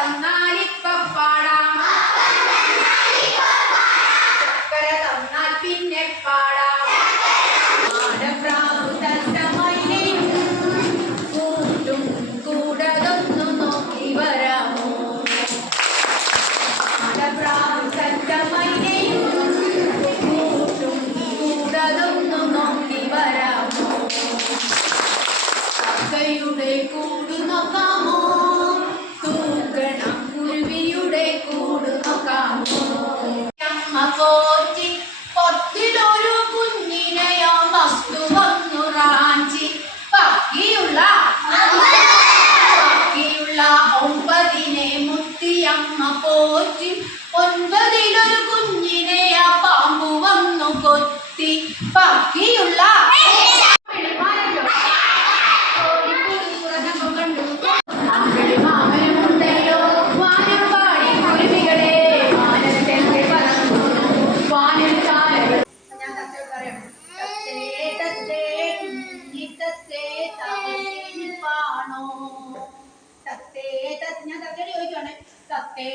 തന്നാലിപ്പ പാടാം, ചക്കര തന്നാൽ പിന്നെ പാടാം. ആടപ്രാവു തത്തമൈനയും കൂട്ടും കൂടതൊന്നു നോക്കി വരാമോ? ആടപ്രാവു തത്തമൈനയും കൂട്ടും കൂടതൊന്നു നോക്കി വരാമോ? തത്തയുടെ കൂടു നോക്കാമോ? തൂക്കണം കുരുവിയുടെ കൂട് നോക്കാമോ? അമ്മ പോറ്റി പൊത്തിലൊരു കുഞ്ഞിനെയോ വസ്തു വന്നു റാഞ്ചി ബാക്കിയുള്ള 9 മുത്തിയമ്മ പോറ്റി 9 കുഞ്ഞിനെയാ പാമ്പു വന്നു കൊത്തി ബാക്കിയുള്ള ഞാൻ തത്തയോട് ചോദിക്കുവാണ്, തത്തേ